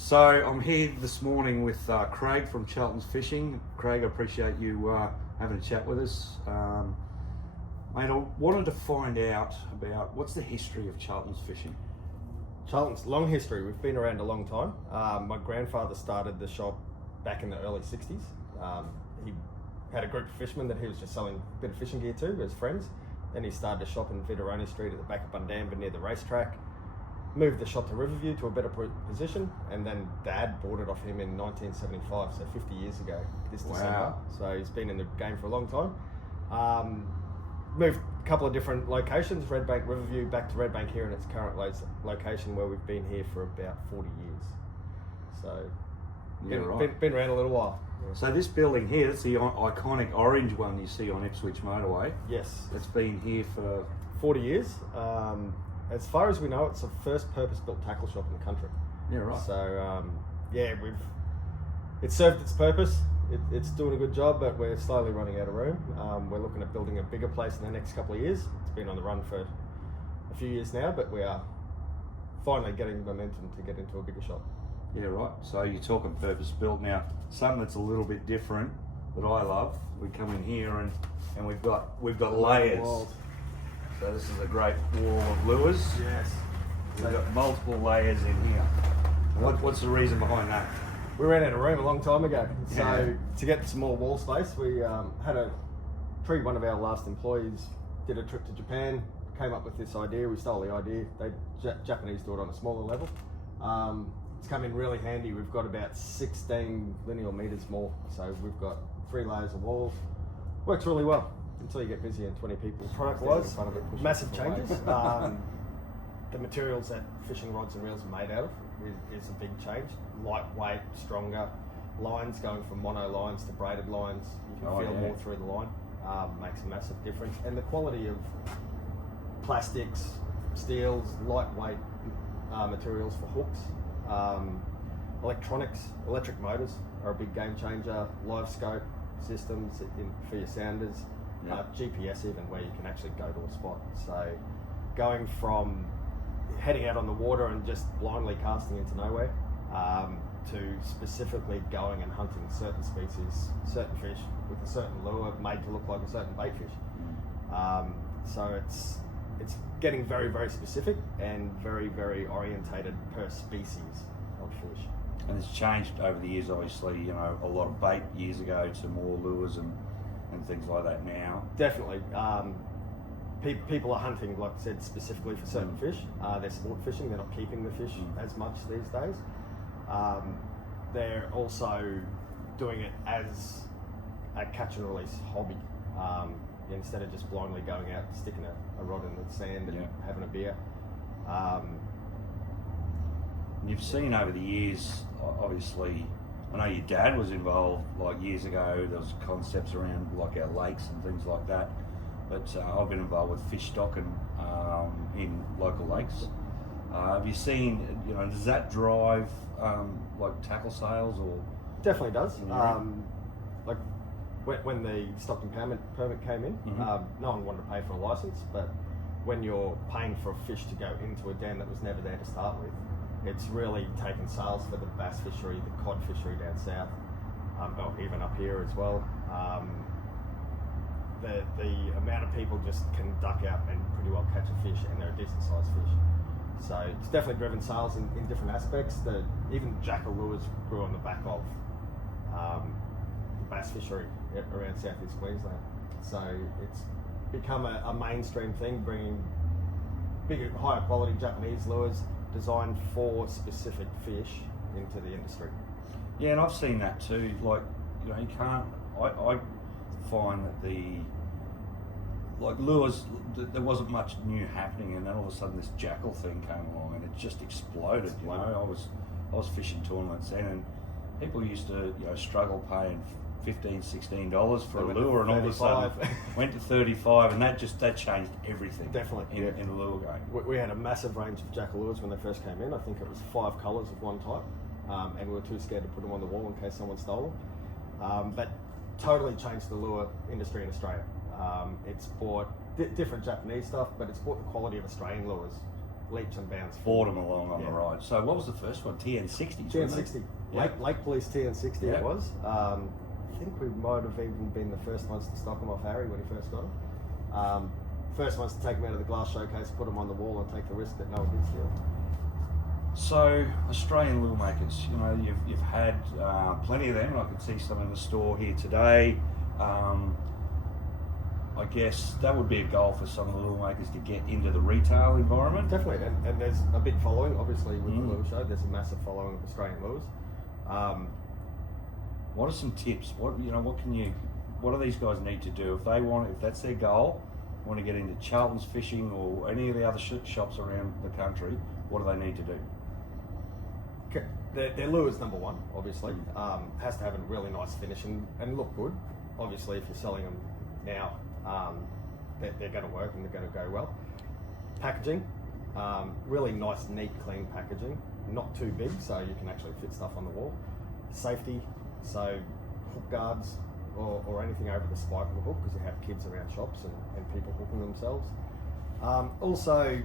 So I'm here this morning with Craig from Charltons Fishing. Craig, I appreciate you having a chat with us. Mate, I wanted to find out about what's the history of Charltons Fishing. Charlton's long history. We've been around a long time. My grandfather started the shop back in the early 60s. He had a group of fishermen that he was just selling a bit of fishing gear to as friends. Then he started a shop in Vitaroni Street at the back of Bundamba near the racetrack. Moved the shop to Riverview to a better position, and then Dad bought it off him in 1975, so 50 years ago this December. So he's been in the game for a long time. Moved a couple of different locations, Red Bank, Riverview, back to Red Bank here in its current location where we've been here for about 40 years. So been around a little while. Yeah. So this building here, it's the iconic orange one you see on Ipswich Motorway. Yes. It's been here for 40 years. As far as we know, it's the first purpose-built tackle shop in the country. Yeah, right. So, it's served its purpose. It's doing a good job, but we're slowly running out of room. We're looking at building a bigger place in the next couple of years. It's been on the run for a few years now, but we are finally getting momentum to get into a bigger shop. Yeah, right. So you're talking purpose-built now. Something that's a little bit different that I love. We come in here and we've got layers. Wild. So this is a great wall of lures. Yes. We've got multiple layers in here. What's the reason behind that? We ran out of room a long time ago. So Yeah. to get some more wall space, we had a tree. One of our last employees did a trip to Japan, came up with this idea. We stole the idea. Japanese do it on a smaller level. It's come in really handy. We've got about 16 linear meters more. So we've got 3 layers of walls. Works really well until you get busy and 20 people. Product-wise, massive changes. The materials that fishing rods and reels are made out of is a big change. Lightweight, stronger. Lines going from mono lines to braided lines. You can feel more through the line. Makes a massive difference. And the quality of plastics, steels, lightweight materials for hooks. Electronics, electric motors are a big game changer. Live scope systems for your sounders. GPS even, where you can actually go to a spot. So going from heading out on the water and just blindly casting into nowhere to specifically going and hunting certain species, certain fish with a certain lure made to look like a certain bait fish. So it's getting very, very specific and very, very orientated per species of fish. And it's changed over the years, obviously, you know, a lot of bait years ago to more lures and things like that now. Definitely. People are hunting, like I said, specifically for certain fish. They're sport fishing, they're not keeping the fish as much these days. They're also doing it as a catch and release hobby. Instead of just blindly going out, sticking a rod in the sand and having a beer. You've seen over the years, obviously, I know your dad was involved like years ago. There was concepts around like our lakes and things like that. But I've been involved with fish stocking in local lakes. Have you seen, you know, does that drive like tackle sales or? Definitely does. Like when the stocking permit came in, no one wanted to pay for a license, but when you're paying for a fish to go into a dam that was never there to start with, it's really taken sales for the bass fishery, the cod fishery down south, even up here as well. The amount of people just can duck out and pretty well catch a fish, and they're a decent sized fish. So it's definitely driven sales in different aspects. Even jackal lures grew on the back of the bass fishery around southeast Queensland. So it's become a mainstream thing, bringing bigger, higher quality Japanese lures designed for specific fish into the industry. Yeah, and I've seen that too. Like, you know, you can't. I find that lures, there wasn't much new happening, and then all of a sudden this jackal thing came along, and it just exploded. You know, I was fishing tournaments then, and people used to, you know, struggle paying $15, $16 for a lure, and all of a sudden went to 35, and that changed everything. Definitely in the lure game. We had a massive range of jackal lures when they first came in. I think it was 5 colours of one type, and we were too scared to put them on the wall in case someone stole them. But totally changed the lure industry in Australia. It's bought different Japanese stuff, but it's bought the quality of Australian lures leaps and bounds. Fought them along on Yeah. the ride. So what was the first one? TN60? TN60. Yeah. Lake Police TN60 Yeah. it was. I think we might have even been the first ones to stock them off Harry when he first got them. First ones to take them out of the glass showcase, put them on the wall and take the risk that no one did steal them. So Australian lure makers, you know, you've had plenty of them. I can see some in the store here today. I guess that would be a goal for some of the lure makers to get into the retail environment. Definitely, and there's a big following, obviously, with the lure show. There's a massive following of Australian lures. What are some tips? What do these guys need to do if that's their goal, want to get into Charltons Fishing or any of the other shops around the country? What do they need to do? Okay. Their lure is number one, obviously. Has to have a really nice finish and look good. Obviously, if you're selling them now, they're going to work and they're going to go well. Packaging, really nice, neat, clean packaging. Not too big, so you can actually fit stuff on the wall. Safety, so hook guards or anything over the spike of the hook, because you have kids around shops and people hooking themselves. Also,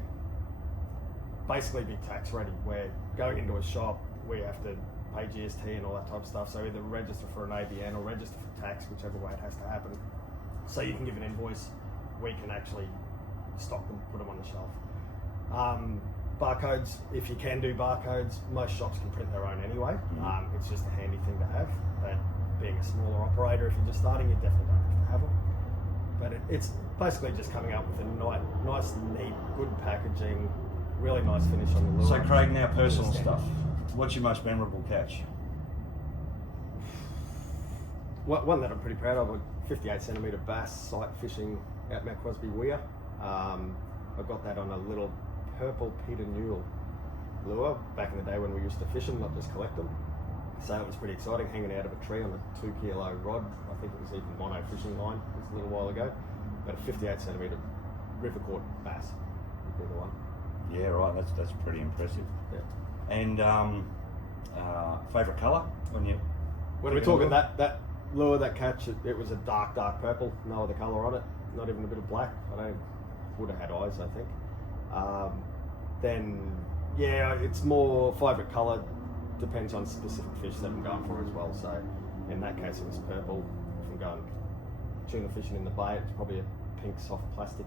basically be tax ready, where going into a shop we have to pay GST and all that type of stuff, so either register for an ABN or register for tax, whichever way it has to happen, so you can give an invoice, we can actually stock them, put them on the shelf. Barcodes, if you can do barcodes, most shops can print their own anyway. It's just a handy thing to have, but being a smaller operator, if you're just starting, you definitely don't have to have them. But it's basically just coming up with a nice, neat, good packaging, really nice finish on the lure. So Craig, now personal stuff. What's your most memorable catch? One that I'm pretty proud of, a 58 centimetre bass sight fishing out Mount Crosby Weir. I got that on a little purple Peter Newell lure back in the day when we used to fish them, not just collect them. So it was pretty exciting, hanging out of a tree on a 2 kilo rod. I think it was even mono fishing line. It was a little while ago. But a 58 centimetre river caught bass would be the one. Yeah, right. That's pretty impressive. Yeah. And favourite colour when we're talking that lure, that catch, it was a dark purple, no other colour on it, not even a bit of black. Would have had eyes, I think. Then, yeah, it's more favourite colour, depends on specific fish that I'm going for as well. So in that case, it was purple. If I'm going tuna fishing in the bay, it's probably a pink soft plastic.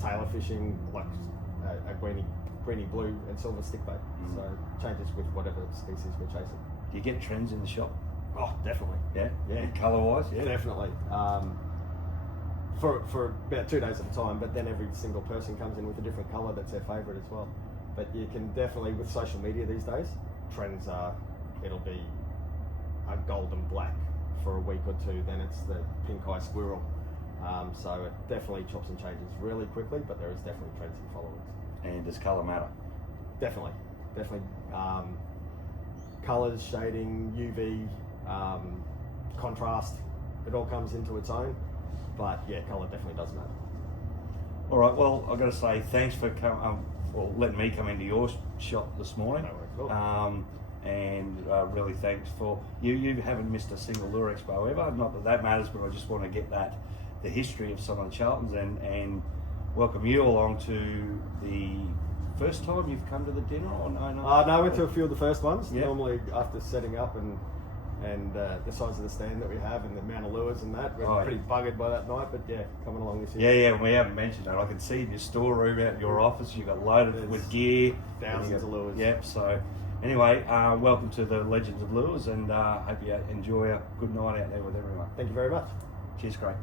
Tailor fishing, like a greeny blue and silver stickbait. So it changes with whatever species we're chasing. Do you get trends in the shop? Oh, definitely. Yeah? Yeah. Colour-wise? Yeah. Definitely. For about 2 days at a time, but then every single person comes in with a different colour that's their favourite as well. But you can definitely, with social media these days, trends are, it'll be a golden black for a week or two, then it's the pink eye squirrel. So it definitely chops and changes really quickly, but there is definitely trends and followers. And does colour matter? Definitely. Colours, shading, UV, contrast, it all comes into its own. But yeah, colour definitely does matter. All right, well, I've got to say thanks for letting me come into your shop this morning. No worries at all. And really thanks for, you haven't missed a single Lure Expo ever, not that matters, but I just want to get the history of some of the Charltons and welcome you along to the first time you've come to the dinner, or no? No, I went to a few of the first ones. Yeah. Normally after setting up and the size of the stand that we have and the amount of lures and that, we're pretty buggered by that night, but yeah, coming along this year. Yeah, we haven't mentioned it. I can see in your storeroom out in your office, you've got loaded with gear. Thousands of lures. Yep, so anyway, welcome to the Legends of Lures, and hope you enjoy a good night out there with everyone. Thank you very much. Cheers, Craig.